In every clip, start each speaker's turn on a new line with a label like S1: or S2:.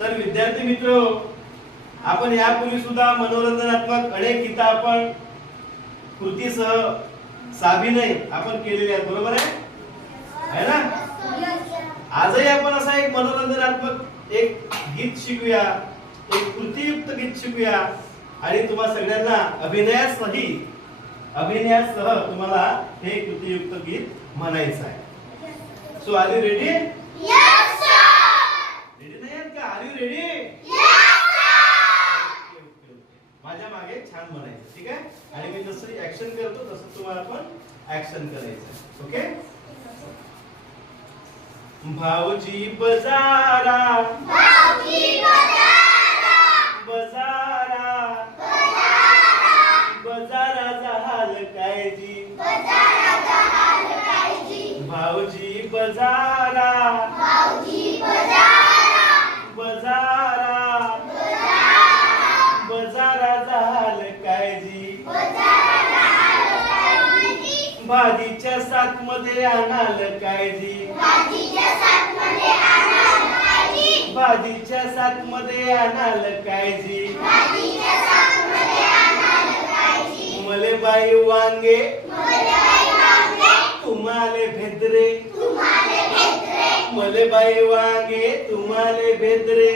S1: तर विद्यार्थी मित्र आपण यापूर्वी सुद्धा मनोरंजनात्मक अनेक गीता आपण कृतीसह साभिनय आपण केलेले आहेत बरोबर आहे? है ना? आजही आपण असा एक मनोरंजनात्मक एक गीत शिकूया एक कृतीयुक्त गीत शिकूया आणि तुम्हा सगळ्यांना अभिनयासही अभिनयासह तुम्हाला हे कृतीयुक्त गीत म्हणायचं आहे. So are you ready ready नाही आहेत का आर यू रेडी माझ्या मागे छान म्हणायचं ठीक आहे आणि मी जसं ऍक्शन करतो तसं तुम्हाला पण ऍक्शन करायचं ओके भाऊजी बजारा. बजारा. बजारा. झाल काय जी भाऊजी बजारा बजारा बजारा झाल काय जी भाजीच्या सात मध्ये आणाल काय जी भाजीच्या सात मध्ये आणाल काय जी मले बाई वांगे. तुम्हाले भेद्रे. मले बाई वांगे. तुम्हाले भेद्रे.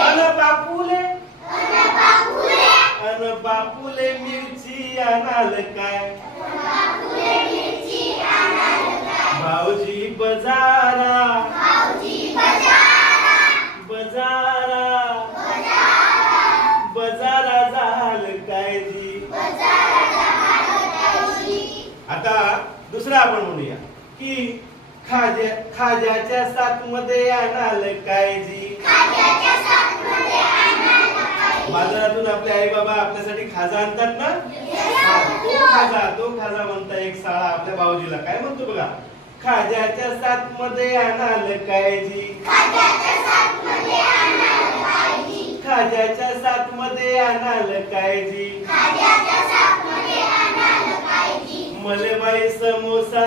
S1: अन बापूले. अन बापूले मिरची. आणाल काय भाऊजी बजारा. बजारा. बजारा झाल काय जी? आता दुसरा आपण म्हणूया की खाज्या खाज्याच्या साथमध्ये आणाल काय जी? बाजारातून आपले आई बाबा आपल्यासाठी खाजा आणतात ना? तो खाजा तो खाजा म्हणता एक साळा आपल्या भाऊजीला. काय म्हणतो बघा? खाज्याच्या सात मध्ये आणाल काय जी खाज्याच्या सात मध्ये आणाल काय जी मले बाई समोसा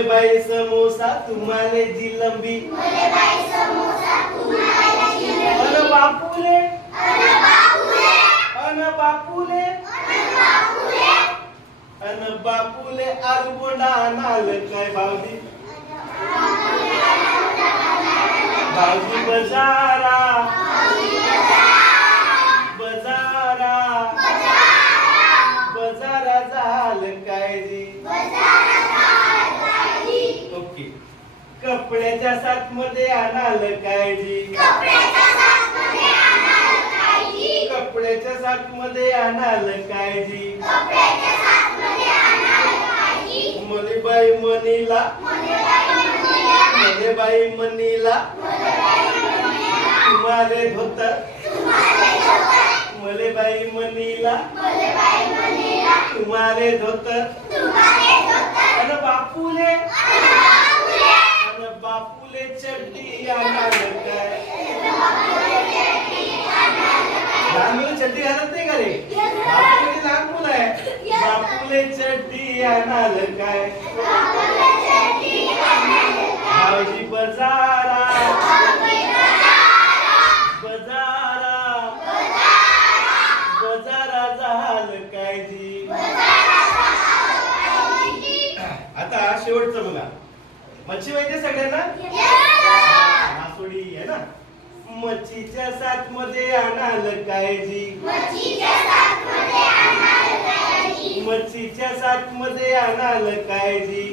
S1: मले बाई समोसा तुम्हाले जिलंबी. मले बाई समोसा तुम्हाले जिलंबी अन बापूले. अन बापूले. अन बापूले अन बापूले आलू बोंडा आणाल काय भाऊजी? भाऊजी बजारा बजारा. कपड्याच्या सात मध्ये आणाल काय जी कपड्याच्या सात मध्ये आणाल काय जी मले बाई मनीला मले बाई मनीला तुम्हाले धोतर. मले बाई मनीला तुम्हाले धोतर अन बापूले अन बापूले चड्डी आणाल काय मुलं चड्डी घालत नाही का रे? बापूले लहान मुलं आहे. बापूले चड्डी आणाल काय? भाऊजी बजारा. बजारा. बजारा. झाल काय जी? आता शेवटचं बघा मच्छी माहिती सगळ्यांना? मासोडी आहे ना? मच्छीच्या सात मध्ये आणाल काय जी मच्छीच्या सात मध्ये आणाल काय जी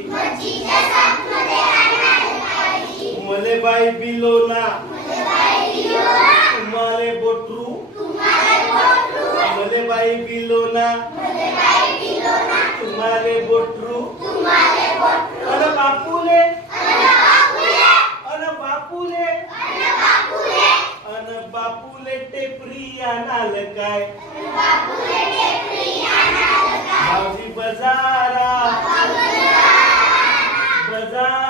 S1: मले बाई बिलोना तुम्हाले बोटरू. मले बाई बिलोना तुम्हाले बोटरू अन बापूले अन बापूले अन बापूले टेपरी आणाल काय? भाऊजी बजारा. बजारा.